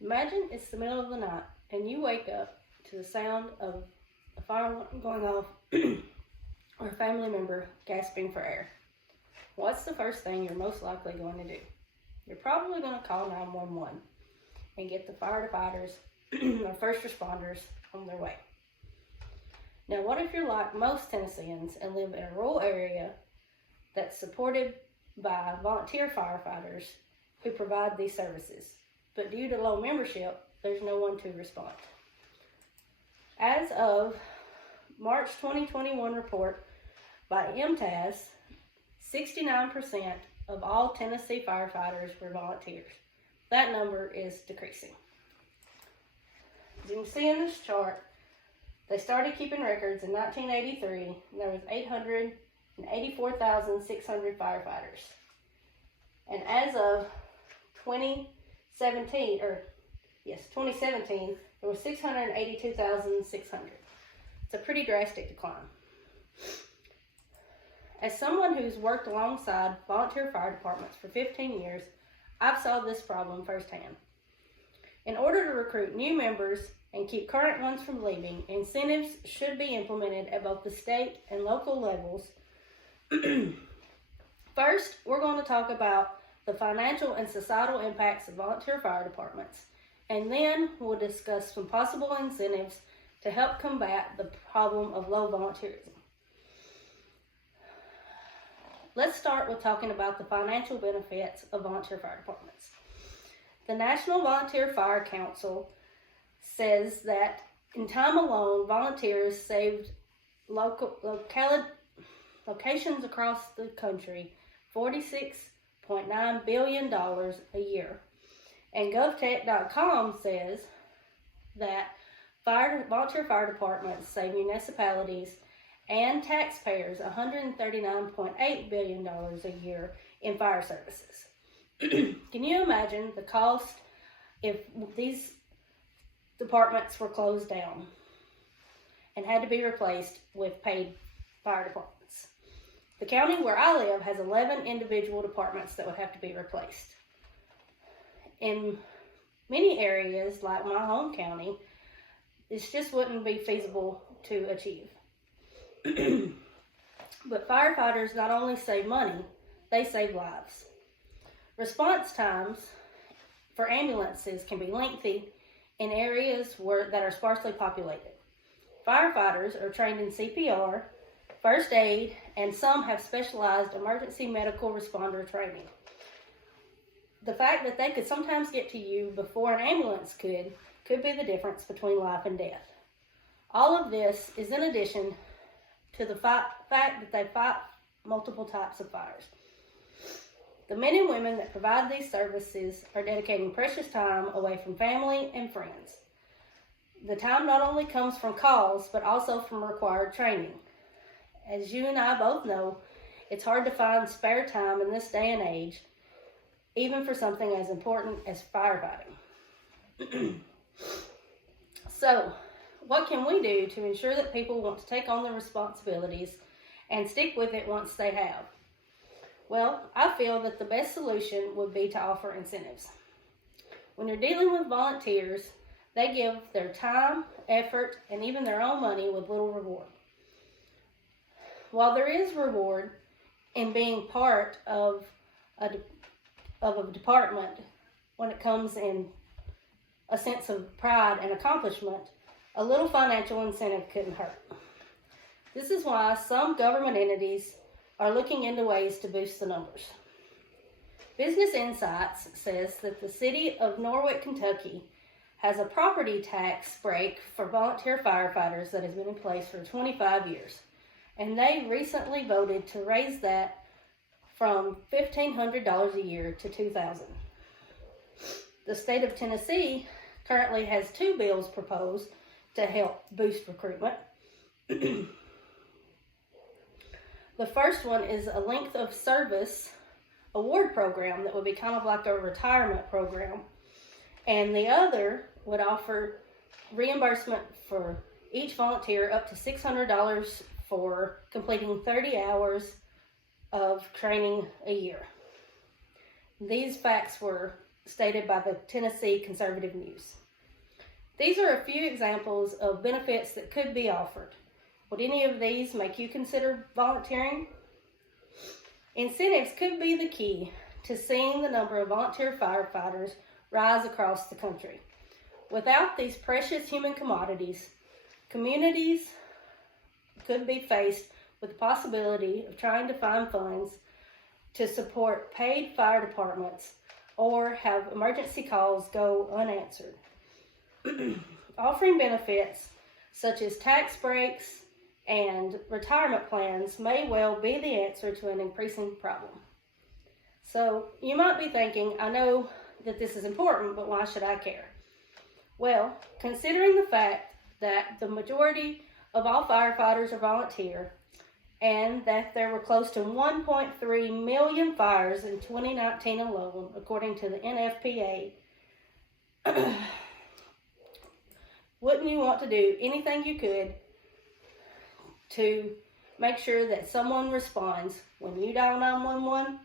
Imagine it's the middle of the night and you wake up to the sound of a fire going off or a family member gasping for air. What's the first thing you're most likely going to do? You're probably going to call 911 and get the firefighters or first responders on their way. Now, what if you're like most Tennesseans and live in a rural area that's supported by volunteer firefighters who provide these services, but due to low membership, there's no one to respond? As of March 2021 report by MTAS, 69% of all Tennessee firefighters were volunteers. That number is decreasing. As you can see in this chart, they started keeping records in 1983, and there was 884,600 firefighters. And as of 2017, there was 682,600. It's a pretty drastic decline. As someone who's worked alongside volunteer fire departments for 15 years, I've saw this problem firsthand. In order to recruit new members and keep current ones from leaving, incentives should be implemented at both the state and local levels. First, we're going to talk about the financial and societal impacts of volunteer fire departments, and then we'll discuss some possible incentives to help combat the problem of low volunteerism. Let's start with talking about the financial benefits of volunteer fire departments. The National Volunteer Fire Council says that in time alone, volunteers saved locations across the country $46.9 billion a year. And GovTech.com says that volunteer fire departments save municipalities and taxpayers $139.8 billion a year in fire services. Can you imagine the cost if these departments were closed down and had to be replaced with paid fire departments? The county where I live has 11 individual departments that would have to be replaced. In many areas, like my home county, this just wouldn't be feasible to achieve. But firefighters not only save money, they save lives. Response times for ambulances can be lengthy in areas that are sparsely populated. Firefighters are trained in CPR, first aid, and some have specialized emergency medical responder training. The fact that they could sometimes get to you before an ambulance could be the difference between life and death. All of this is in addition to the fact that they fight multiple types of fires. The men and women that provide these services are dedicating precious time away from family and friends. The time not only comes from calls, but also from required training. As you and I both know, it's hard to find spare time in this day and age, even for something as important as firefighting. So, what can we do to ensure that people want to take on the responsibilities and stick with it once they have? Well, I feel that the best solution would be to offer incentives. When you're dealing with volunteers, they give their time, effort, and even their own money with little reward. While there is reward in being part of a department when it comes in a sense of pride and accomplishment, a little financial incentive couldn't hurt. This is why some government entities are looking into ways to boost the numbers. Business Insights says that the city of Norwalk, Kentucky has a property tax break for volunteer firefighters that has been in place for 25 years. And they recently voted to raise that from $1,500 a year to $2,000. The state of Tennessee currently has 2 bills proposed to help boost recruitment. The first one is a length of service award program that would be kind of like a retirement program. And the other would offer reimbursement for each volunteer up to $600 for completing 30 hours of training a year. These facts were stated by the Tennessee Conservative News. These are a few examples of benefits that could be offered. Would any of these make you consider volunteering? Incentives could be the key to seeing the number of volunteer firefighters rise across the country. Without these precious human commodities, communities could be faced with the possibility of trying to find funds to support paid fire departments or have emergency calls go unanswered. Offering benefits such as tax breaks and retirement plans may well be the answer to an increasing problem. So you might be thinking, I know that this is important, but why should I care? Well, considering the fact that the majority of all firefighters are volunteer and that there were close to 1.3 million fires in 2019 alone, according to the NFPA, wouldn't you want to do anything you could to make sure that someone responds when you dial 911